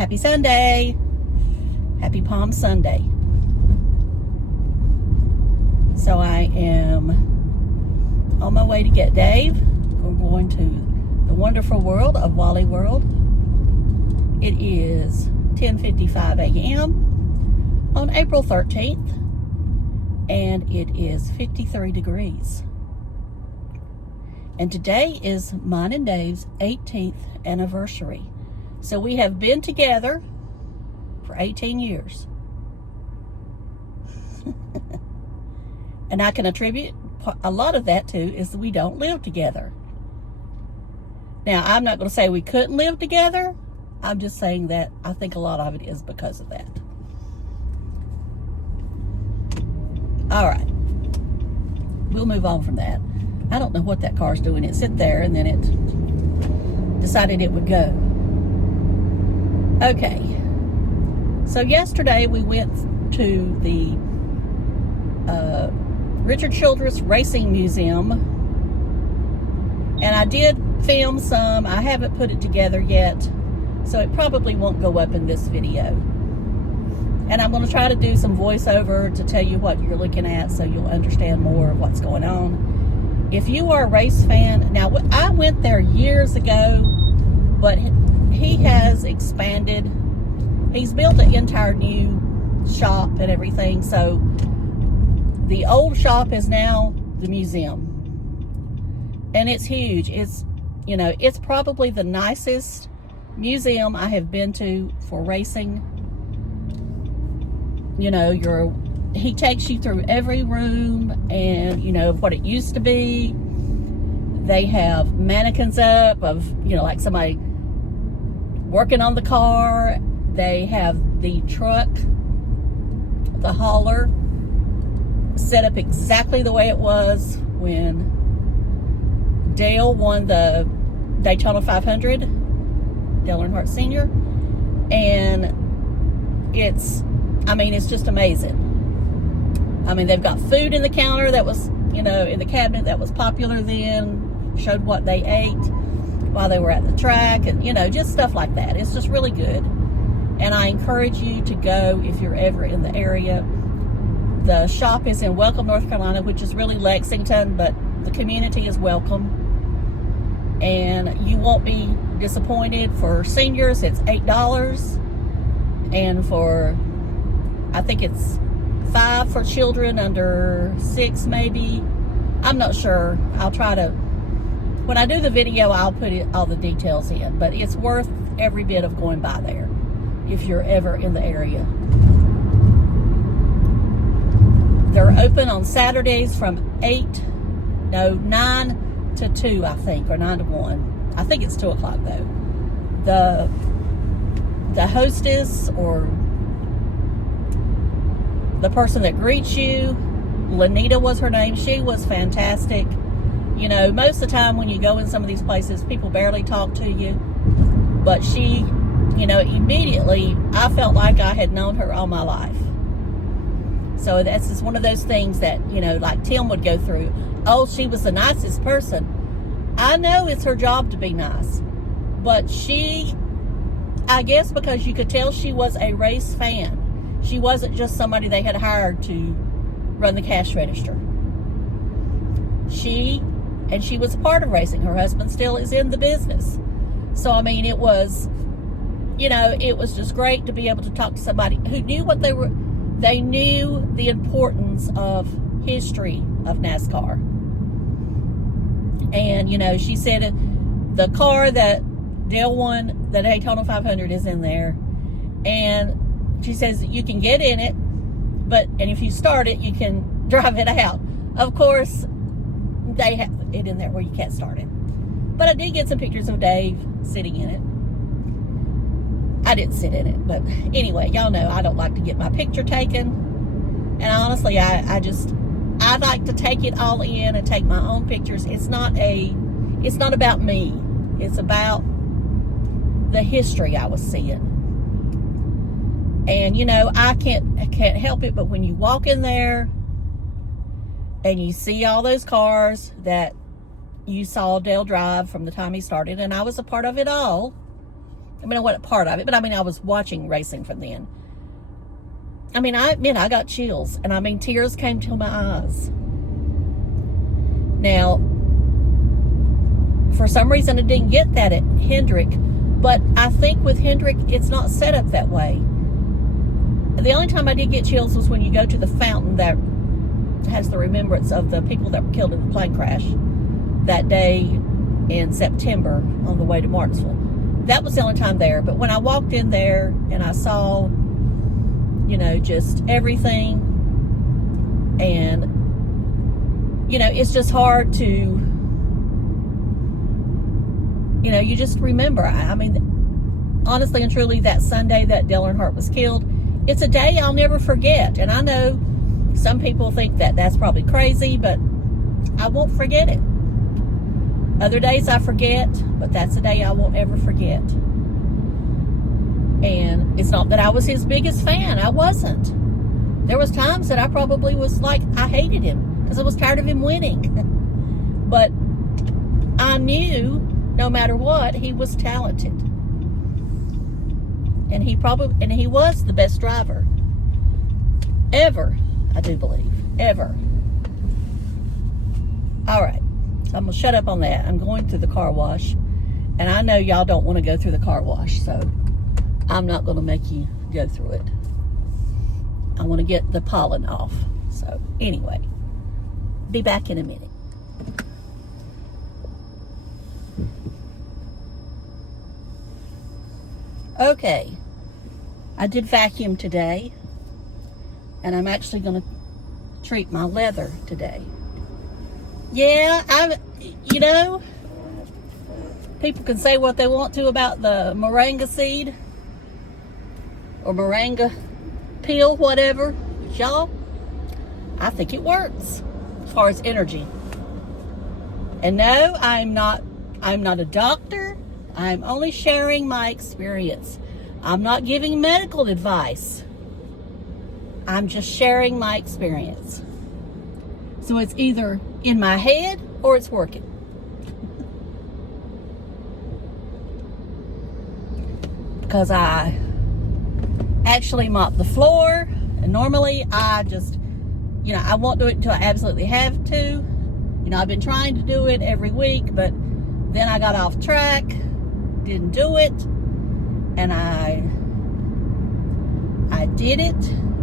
Happy Sunday. Happy Palm Sunday. So I am on my way to get Dave. We're going to the wonderful world of Wally World. It is 10:55 a.m. on April 13th, and it is 53 degrees. And today is mine and Dave's 18th anniversary. So we have been together for 18 years. And I can attribute a lot of that to is that we don't live together. Now, I'm not going to say we couldn't live together. I'm just saying that I think a lot of it is because of that. All right. We'll move on from that. I don't know what that car's doing. It sit there and then it decided it would go. Okay. So yesterday we went to the Richard Childress Racing Museum, and I did film some. I haven't put it together yet, so it probably won't go up in this video. And I'm going to try to do some voiceover to tell you what you're looking at so you'll understand more of what's going on. If you are a race fan, now I went there years ago, but he has expanded. He's built an entire new shop and everything, so the old shop is now the museum. And it's huge. It's, you know, it's probably the nicest museum I have been to for racing. You know, he takes you through every room and, you know, what it used to be. They have mannequins up of, you know, like somebody working on the car. They have the truck, the hauler, set up exactly the way it was when Dale won the Daytona 500, Dale Earnhardt Sr. And it's just amazing. I mean, they've got food in the counter that was, you know, in the cabinet that was popular then, showed what they ate while they were at the track, and, you know, just stuff like that. It's just really good. And I encourage you to go if you're ever in the area. The shop is in Welcome, North Carolina, which is really Lexington, but the community is welcome. And you won't be disappointed. For seniors, it's $8. And for, I think it's $5 for children under 6, maybe. I'm not sure. I'll try to, when I do the video, I'll put all the details in. But it's worth every bit of going by there if you're ever in the area. They're open on Saturdays from 9 to 2, I think, or 9 to 1. I think it's 2 o'clock, though. The hostess or the person that greets you, Lanita was her name. She was fantastic. You know, most of the time when you go in some of these places, people barely talk to you. But she, you know, immediately, I felt like I had known her all my life. So that's just one of those things that, you know, like Tim would go through. Oh, she was the nicest person. I know it's her job to be nice. But she, I guess because you could tell she was a race fan. She wasn't just somebody they had hired to run the cash register. She was a part of racing. Her husband still is in the business. So, I mean, it was, you know, it was just great to be able to talk to somebody who knew what they were. They knew the importance of history of NASCAR. And, you know, she said the car that Dale won, the Daytona 500, is in there. And she says you can get in it, and if you start it, you can drive it out. Of course, they have it in there where you can't start it. But I did get some pictures of Dave sitting in it. I didn't sit in it, but anyway, y'all know I don't like to get my picture taken. And honestly, I like to take it all in and take my own pictures. It's not about me. It's about the history I was seeing. And, you know, I can't help it, but when you walk in there and you see all those cars that you saw Dale drive from the time he started, and I was a part of it all, I mean, I wasn't part of it, but I mean, I was watching racing from then. I mean, I admit I got chills, and I mean, tears came to my eyes. Now, for some reason, I didn't get that at Hendrick, but I think with Hendrick, it's not set up that way. The only time I did get chills was when you go to the fountain that has the remembrance of the people that were killed in the plane crash that day in September on the way to Martinsville. That was the only time there. But when I walked in there and I saw, you know, just everything, and, you know, it's just hard to, you know, you just remember. I mean, honestly and truly, that Sunday that Dale Earnhardt was killed, it's a day I'll never forget. And I know some people think that that's probably crazy, but I won't forget it. Other days I forget, but that's a day I won't ever forget. And it's not that I was his biggest fan. I wasn't. There was times that I probably was like, I hated him because I was tired of him winning. But I knew no matter what, he was talented. And he was the best driver ever, I do believe, ever. All right, so I'm gonna shut up on that. I'm going through the car wash, and I know y'all don't want to go through the car wash, so I'm not gonna make you go through it. I want to get the pollen off. So anyway, be back in a minute. Okay, I did vacuum today, and I'm actually going to treat my leather today. Yeah, you know, people can say what they want to about the moringa seed or moringa peel, whatever. But y'all, I think it works as far as energy. And no, I'm not a doctor. I'm only sharing my experience. I'm not giving medical advice. I'm just sharing my experience. So it's either in my head or it's working. Because I actually mop the floor, and normally I just, you know, I won't do it until I absolutely have to. You know, I've been trying to do it every week, but then I got off track, didn't do it, and I did it.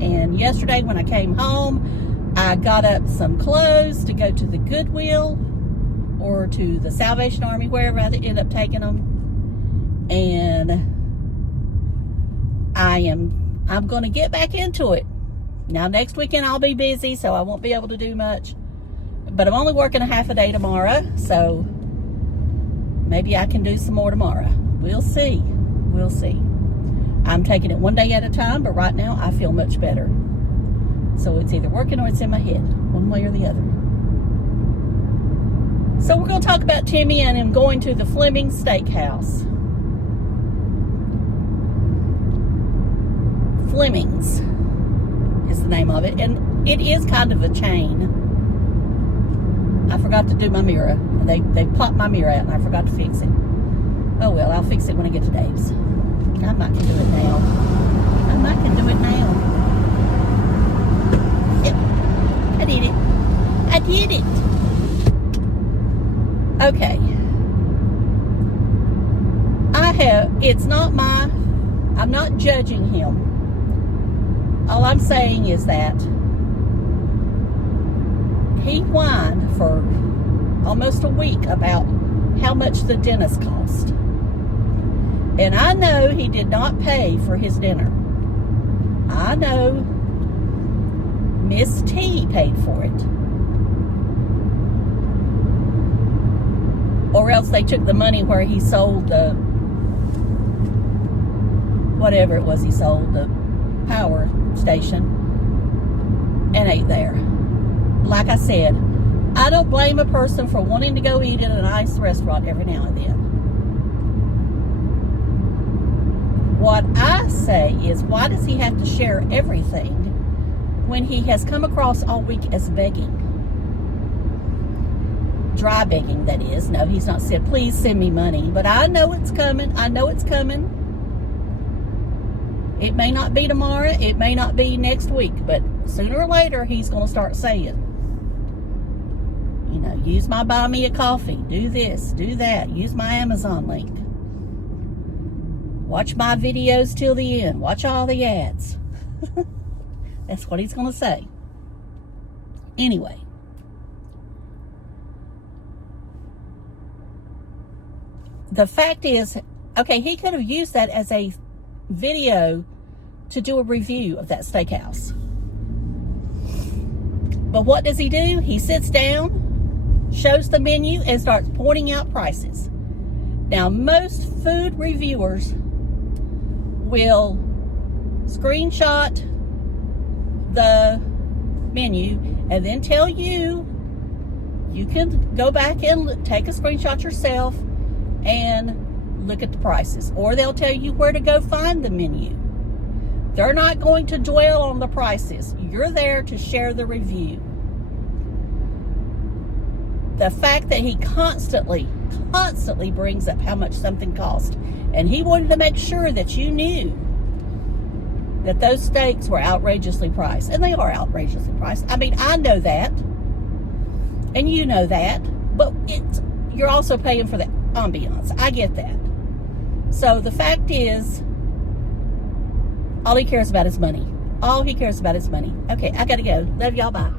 And yesterday when I came home, I got up some clothes to go to the Goodwill or to the Salvation Army, wherever I end up taking them. And I'm going to get back into it. Now, next weekend I'll be busy, so I won't be able to do much. But I'm only working a half a day tomorrow, so maybe I can do some more tomorrow. We'll see. We'll see. I'm taking it one day at a time, but right now I feel much better. So it's either working or it's in my head, one way or the other. So we're going to talk about Timmy and him going to the Fleming Steakhouse. Fleming's is the name of it, and it is kind of a chain. I forgot to do my mirror. They popped my mirror out, and I forgot to fix it. Oh well, I'll fix it when I get to Dave's. I might can do it now. I might can do it now. Yep, I did it. I did it. Okay. I'm not judging him. All I'm saying is that he whined for almost a week about how much the dentist cost. And I know he did not pay for his dinner. I know Miss T paid for it. Or else they took the money where he sold the, whatever it was he sold, the power station, and ate there. Like I said, I don't blame a person for wanting to go eat at a nice restaurant every now and then. What I say is, why does he have to share everything when he has come across all week as begging? Dry begging, that is. No, he's not said, please send me money. But I know it's coming. I know it's coming. It may not be tomorrow, it may not be next week, but sooner or later he's going to start saying, you know, use my buy me a coffee, do this, do that, use my Amazon link. Watch my videos till the end, watch all the ads. That's what he's going to say. Anyway. The fact is, okay, he could have used that as a video to do a review of that steakhouse. But what does he do? He sits down, shows the menu, and starts pointing out prices. Now, most food reviewers will screenshot the menu and then tell you, you can go back and take a screenshot yourself and look at the prices. Or they'll tell you where to go find the menu. They're not going to dwell on the prices. You're there to share the review. The fact that he constantly brings up how much something cost, and he wanted to make sure that you knew that those steaks were outrageously priced. And they are outrageously priced. I mean, I know that. And you know that. But you're also paying for the ambiance. I get that. So the fact is, all he cares about is money. All he cares about is money. Okay, I gotta go. Love y'all. Bye.